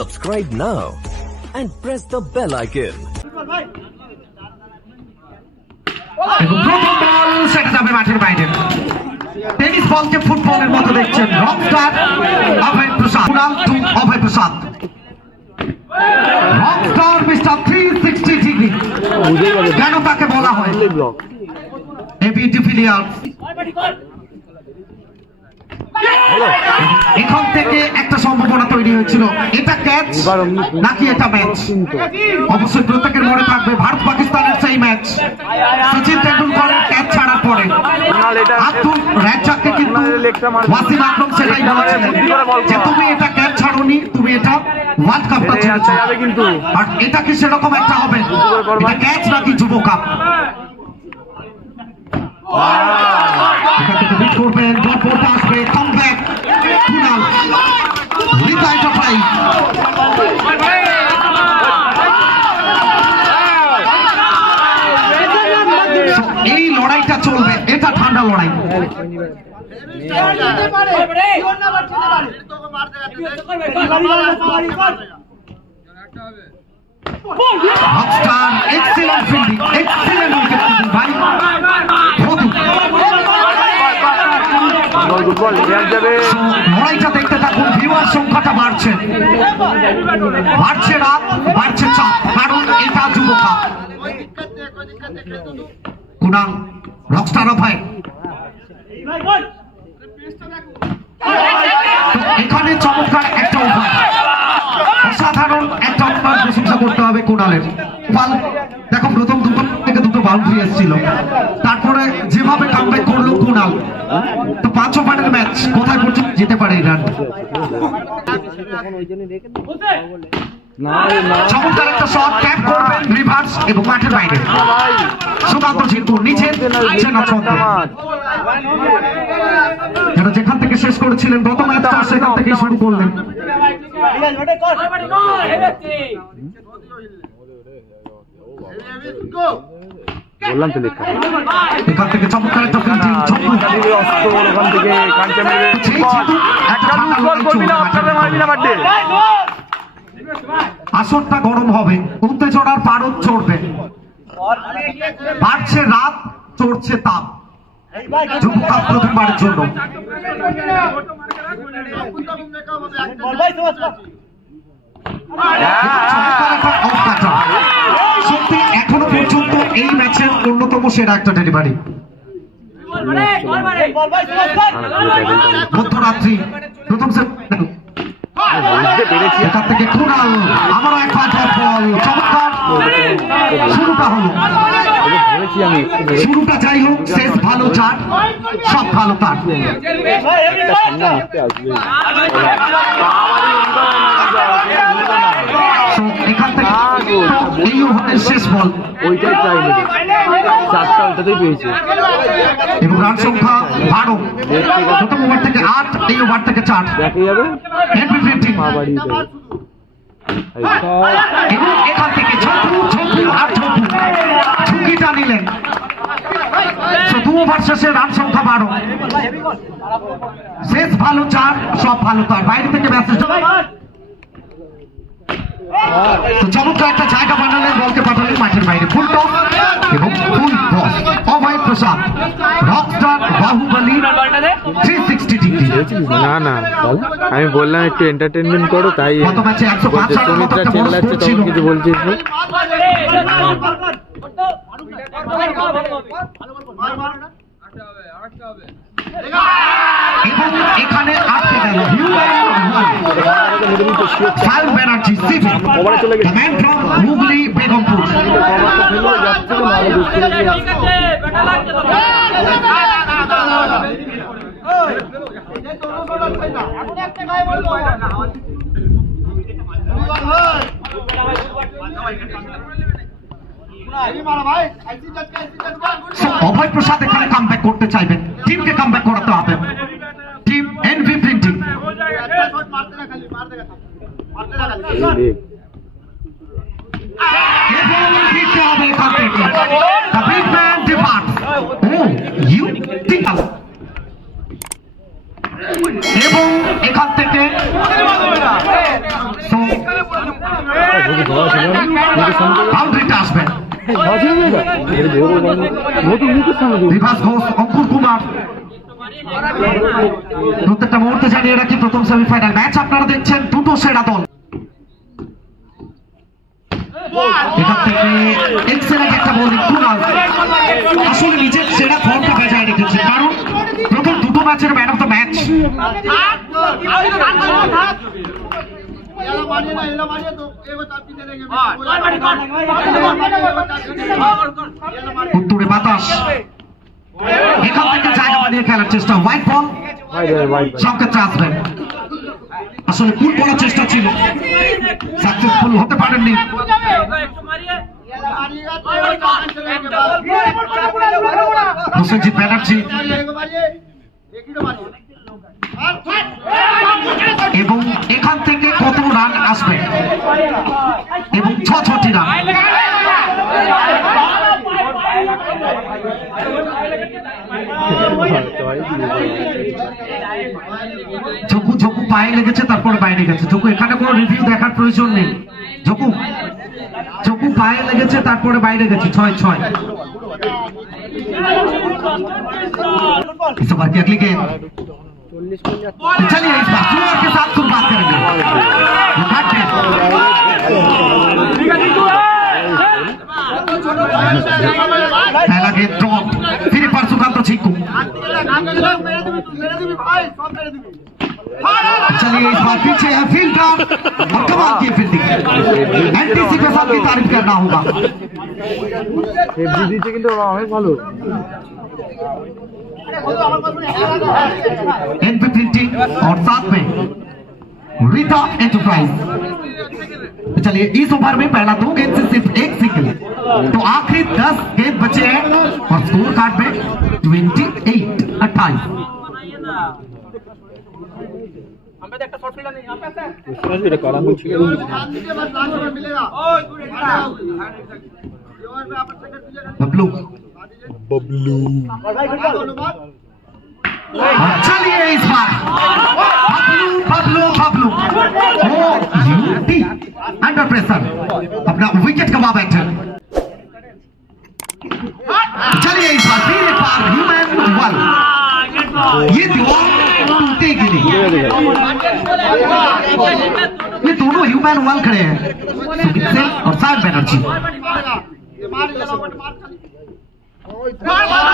Subscribe now and press the bell icon. প্রথম বল সেটা যাবে মাঠের বাইরে। টেনিস বলকে ফুটবলের মতো দেখছেন রকস্টার অভয় প্রসাদ। কুণাল টু অভয় প্রসাদ। রকস্টার মিস্টার 360 ডিগ্রি কেন তাকে বলা হয় এবি ডিভিলিয়ার্স। এখান থেকে একটা সম্ভাবনা তৈরি হয়েছিল, এটা ক্যাচ নাকি এটা ম্যাচ। অবশ্যই প্রত্যেকের মনে থাকবে ভারত পাকিস্তানের সেই ম্যাচ, সচিন তেন্ডুলকরের ক্যাচ ছাড়ার পরে আব্দুল রাজ্জাককে কিন্তু ওয়াসিম আকরম সেটাই বলেছিলেন যে তুমি এটা ক্যাচ ছাড়োনি, তুমি এটা ওয়ার্ল্ড কাপটা ছেড়েছো। আর এটা কি সেরকম একটা হবে, এটা ক্যাচ নাকি যুব কাপ। এখান থেকে বিট করবেন, ডট বলটা আসবে, কামব্যাক কুণাল হৃদয় চাপাই। এই লড়াইটা চলবে, এটা ঠান্ডা লড়াই। Rockstar excellent fielding, excellent wicket keeping ভাই। লড়াইটা দেখতে থাকুন, ভিউয়ার সংখ্যাটা বাড়ছে, বাড়ছে রাত, বাড়ছে চাপ, কারণ এটা যুব কাপ। কুণাল রকস্টার অভয়, এখানে চমৎকার একটা ওভার, অসাধারণ একটা ওভার প্রশংসা করতে হবে কুণালের। দেখো প্রথম দুটো বাউন্ডারি এসেছিল, তারপরে যেভাবে কামব্যাক করলো কুণাল, তো 5 ওভারের ম্যাচ কোথায় পর্যন্ত যেতে পারে এই রান। চমৎকার একটা শট, ক্যাপ করবেন রিভার্স এবং মাঠের বাইরে। সুকান্ত জিতু নিচে যারা যেখান থেকে শেষ করেছিলেন গত ম্যাচটা সেখান থেকে শুরু করলেন। বললাম তো লেখা এখান থেকে চমৎকার একটা ফিল্ডিং, আসরটা গরম হবে, উত্তেজনার পারদ চড়বে, বাড়ছে রাত, চড়ছে তাপ। যুব কাপ প্রথমবারের জন্য সত্যি এখনো পর্যন্ত এই ম্যাচের অন্যতম সেরা একটা ডেলিভারি। মধ্যরাত্রি প্রথম এখান থেকে কুণাল আবারও একবার বল, চমৎকার শুরুটা হলো। শুরুটা যাই হোক, শেষ ভালো, চার সব ভালো তার। এখান থেকে এই ওভারের শেষ বল, ওইটাই চাইনি, চারটা ওইটাতেই পেয়েছে এবং রান সংখ্যা 12। প্রথম ওভার থেকে 8, এই ওভার থেকে 4 দেখে যাবে। এবং এখান থেকে ঝুঁকিটা নিলেন। 2 ওভার শেষে রান সংখ্যা 12, শেষ ভালো 4 সব ভালো তার। বাইরে থেকে মেসেজ, চমৎকার একটা জায়গা বানালেন, বলকে পাঠালেন মাঠের বাইরে। ফুল টস এবং ফুল টস অভয় প্রসাদ, রকস্টার বাহুবলী 360 ডিগ্রি। না না আমি বললাম একটু এন্টারটেনমেন্ট করো, তাই গত ম্যাচে 105 রানের মতো একটা বড় স্কোর ছিল। কিছু বলছিস না? এবং এখানে আটকে গেল সাল ব্যানার্জি সিভিল, the man from Hooghly Begampur. Abhay Prasad এখানে কামব্যাক করতে চাইবেন, টিমকে কামব্যাক করাতে হবে। টিম এনভি প্রিন্টিং এবং এখান থেকে বাউন্ডারিটা আসবে বিভাস ঘোষ, অঙ্কুর কুমার। প্রত্যেকটা মুহূর্তে জানিয়ে রাখি প্রথম সেমিফাইনাল ম্যাচ আপনারা দেখছেন, দুটো সেরা দল। এখান থেকে এক্সেলেন্ট একটা বোলিং কুনাল আসলে নিজের সেরা ফর্মটা বজায় রেখেছে, কারণ প্রথম দুটো ম্যাচের ম্যান অফ দ্য ম্যাচ। উত্তরে বাতাস, এখান থেকে জায়গা বানিয়ে খেলার চেষ্টা, হোয়াইট বল, সংকেত আসবেন। আসলে ফুল করার চেষ্টা ছিল, সাকসেসফুল হতে পারেননি। হোসেনজিৎ ব্যানার্জি এবং এখান থেকে কত রান আসবে এবং 6টি রান। ঝকু ঝকু পায়ে লেগেছে, তারপরে বাইরে গেছে। ঝকু এখানে কোনো রিভিউ দেখার প্রয়োজন নেই। ঝকু ঝকু পায়ে লেগেছে, তারপরে বাইরে গেছে। 6-6। इस ओवर की अगली गेंद, चलिए इस बार फ्लोर के साथ शुरुआत करेंगे। पहला गेंद ड्रॉप, फिर पर सुकांत चीकू। चलिए इस बार पीछे है फील्डर और कमाल की फील्डिंग, एंटीसिपेशन की तारीफ करना होगा। एनपी टीम और साथ में रीता एंटरप्राइज। चलिए इस ओवर में पहला 2 गेंद से सिर्फ 1 सिंगल, तो आखिरी 10 गेंद बचे हैं और स्कोर कार्ड में 28। बबलू चलिए इस बार बबलू अंडर प्रेशर अपना विकेट गवा बैठे। चलिए इस बार फिर एक बार ह्यूमन वॉल, ये दीवार टूटने के लिए ये दोनों ह्यूमन वॉल खड़े हैं, सुमित सिंह और सायन बनर्जी।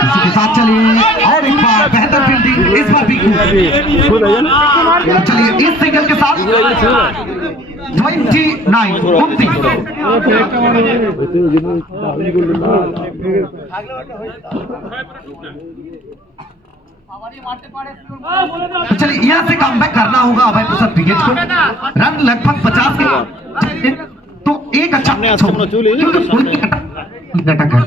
इसी के साथ चलिए और एक बार बेहतर फील्डिंग, इस बार भी चलिए इस सिंगल के साथ 29 चलिए यहाँ से कमबैक करना होगा अभय प्रसाद ब्रिगेड को। रन लगभग 50 के, तो एक अच्छा अटक है।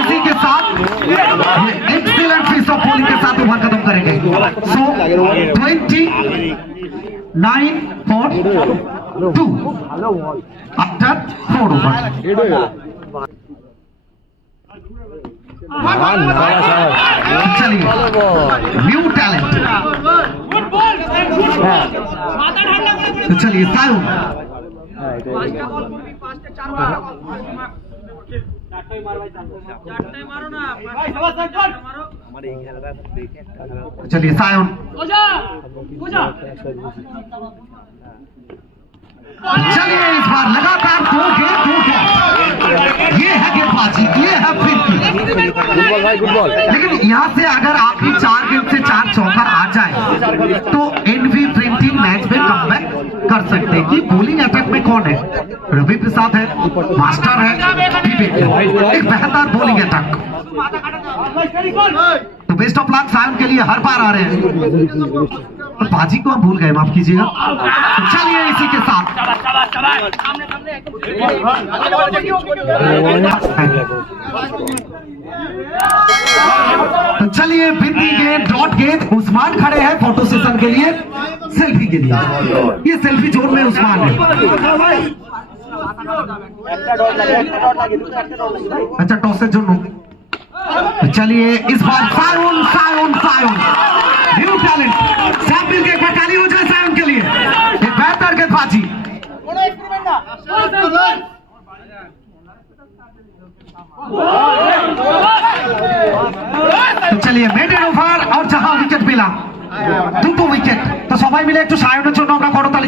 इसी के साथ एक्सीलेंट पीस ऑफ बॉलिंग के साथ ओवर खत्म करेंगे। सो 29 for 2 after 4 overs। चलिए न्यू टैलेंट, चलिए सायु चलिए सायन, चलिए इस बार लगातार 2 गेंद, ये है गेंदबाजी, ये है फिरकी। लेकिन यहाँ से अगर आपकी 4 गेंद से 4 चौका आ जाए तो एनवी ड्रीम टीम मैच में कमबैक कर सकते हैं। कि बॉलिंग अटैक में कौन है? रवि प्रसाद है, मास्टर है, विवेक है, एक बेहतर बॉलिंग अटैक। तो बेस्ट ऑफ लक सायन के लिए हर बार आ रहे हैं, और बाजी को आप भूल गए, माफ कीजिएगा। चलिए इसी के साथ तो चलिए बिंदी गेंद, डॉट गेंद, उस्मान खड़े हैं फोटो सेशन के लिए, सेल्फी के लिए। ये सेल्फी जोन में उस्मान है। अच्छा टॉस से जोन चलिए इस बार सायुन सायुन सायुन न्यू टैलेंट सब मिलकर एक बार ताली हो जाए सायुन के लिए एक बेहतर गेंदबाजी। तो चलिए मेडन ओवर और जहां विकेट मिला দুটো উইকেট, তো সবাই মিলে একটু সায়নের জন্য আমরা করতালি